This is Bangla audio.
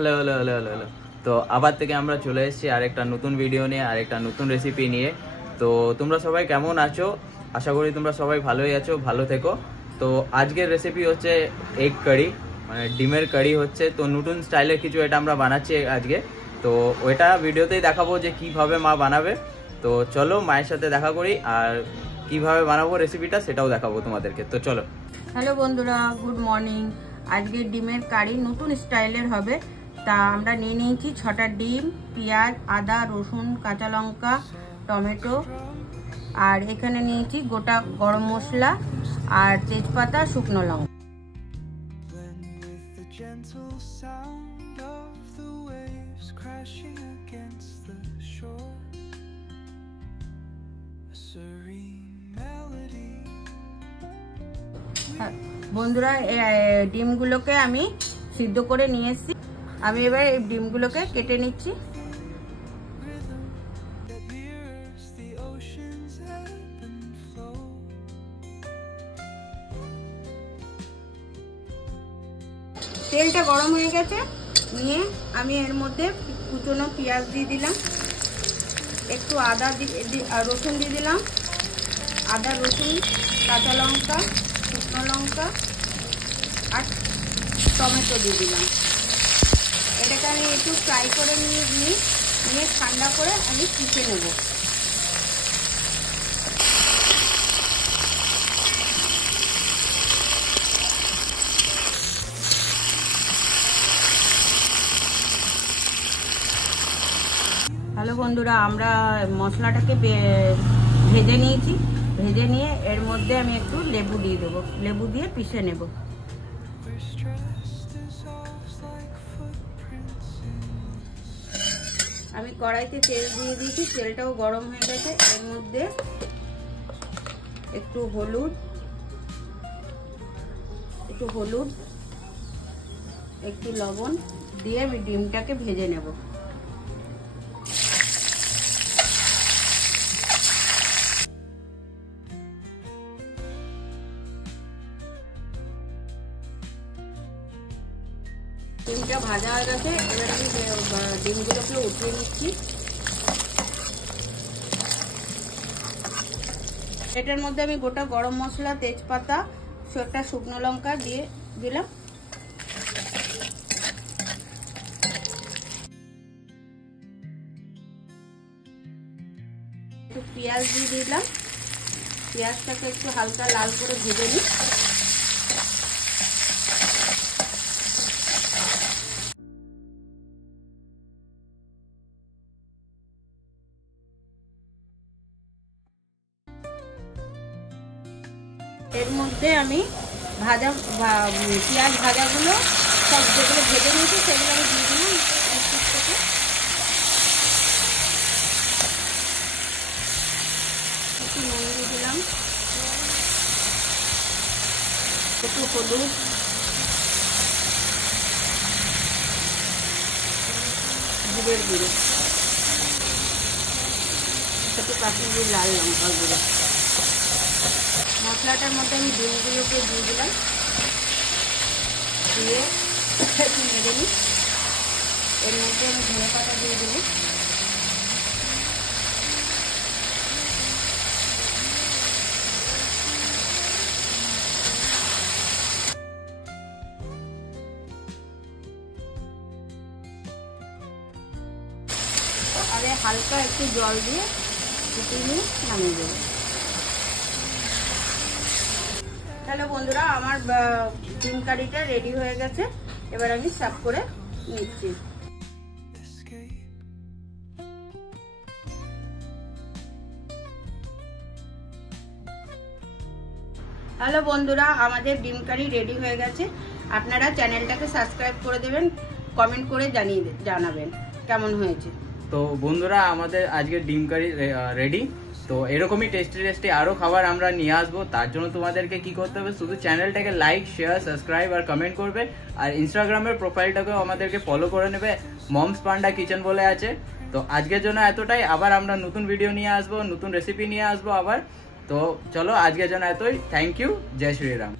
Hello hello hello hello hello. তো আবার থেকে আমরা চলে এসেছি আরেকটা নতুন ভিডিও নিয়ে, আরেকটা নতুন রেসিপি নিয়ে। তো তোমরা সবাই কেমন আছো? আশা করি তোমরা সবাই ভালোই আছো, ভালো থেকো। তো আজকের রেসিপি হচ্ছে এগ কারি, মানে ডিমের কারি হচ্ছে। তো নতুন স্টাইলের কিছু এটা আমরা বানাচ্ছি আজকে। তো ওইটা ভিডিওতেই দেখাবো যে কিভাবে মা বানাবে। তো চলো মায়ের সাথে দেখা করি, আর কিভাবে বানাবো রেসিপিটা সেটাও দেখাবো তোমাদেরকে। তো চলো। হ্যালো বন্ধুরা, গুড মর্নিং। আজকে ডিমের কারি নতুন স্টাইলের হবে। তা আমরা নিয়ে নিয়েছি 6টা ডিম, পেঁয়াজ, আদা, রসুন, কাঁচা লঙ্কা, টমেটো, আর এখানে নিয়েছি গোটা গরম মশলা আর তেজপাতা, শুকনো লঙ্কা। বন্ধুরা, ডিমগুলোকে আমি সিদ্ধ করে নিয়ে এসেছি। আমি এবার এই ডিমগুলোকে কেটে নিচ্ছি। তেলটা গরম হয়ে গেছে, নিয়ে আমি এর মধ্যে কুচনো পেঁয়াজ দিয়ে দিলাম, একটু আদা রসুন দিয়ে দিলাম, আদা রসুন, কাঁচা লঙ্কা, শুকনো লঙ্কা আর টমেটো দিয়ে দিলাম। এটাকে আমি একটু ফ্রাই করে নিয়ে ঠান্ডা করে আমি পিষে নেব। হ্যালো বন্ধুরা, আমরা মশলাটাকে ভেজে নিয়েছি। ভেজে নিয়ে এর মধ্যে আমি একটু লেবু দিয়ে দেবো, লেবু দিয়ে পিষে নেব। আমি কড়াইতে তেল দিয়ে দিয়েছি, তেলটাও গরম হয়ে গেছে। এর মধ্যে একটু হলুদ, একটু লবণ দিয়ে আমি ডিমটাকে ভেজে নেব। ডিমটা ভাজা হয়ে গেছে, এবার আমি ডিমগুলোকে উঠিয়ে নিচ্ছি। এটার মধ্যে আমি গোটা গরম মশলা, তেজপাতা, একটা শুকনো লঙ্কা দিয়ে দিলাম। একটু পেঁয়াজ দিয়ে দিলাম, পেঁয়াজটাকে একটু হালকা লাল করে ভেজে নিই। এর মধ্যে আমি পেঁয়াজ ভাজাগুলো সব যেগুলো ভেজে নিয়েছি সেগুলো আমি দিয়ে দিলাম। একটু নুন দিয়ে দিলাম, একটু হলুদ, জিরের গুঁড়ো, একটু কাশ্মীরি লাল লঙ্কার গুঁড়ো। মশলাটার মধ্যে আমি ডিমগুলোকে দিয়ে দিলাম, দিয়ে একটু নেড়ে নিই। এর মধ্যে আমি ধনে পাতা দিয়ে দেবো। আর হালকা একটু জল দিয়ে ফুটিয়ে নিয়ে নামিয়ে দেবো। হ্যালো বন্ধুরা, আমার ডিম কারিটা রেডি হয়ে গেছে। এবার আমি সার্ভ করে নিচ্ছি। হ্যালো বন্ধুরা, আমাদের ডিম কারি রেডি হয়ে গেছে। আপনারা চ্যানেলটাকে সাবস্ক্রাইব করে দেবেন, কমেন্ট করে জানাবেন কেমন হয়েছে। তো বন্ধুরা, আমাদের আজকে ডিম কারি রেডি। তো এরকমই টেস্টি আরো খাবার আমরা নিয়ে আসবো। তার জন্য তোমাদেরকে কি করতে হবে, শুধু চ্যানেলটাকে লাইক, শেয়ার, সাবস্ক্রাইব আর কমেন্ট করবে। আর ইনস্টাগ্রামের প্রোফাইলটাকেও আমাদেরকে ফলো করে নেবে, মমস পান্ডা কিচেন বলে আছে। তো আজকের জন্য এতটাই। আবার আমরা নতুন ভিডিও নিয়ে আসবো, নতুন রেসিপি নিয়ে আসবো আবার। তো চলো, আজকের জন্য এতই। Thank you. জয় শ্রীরাম।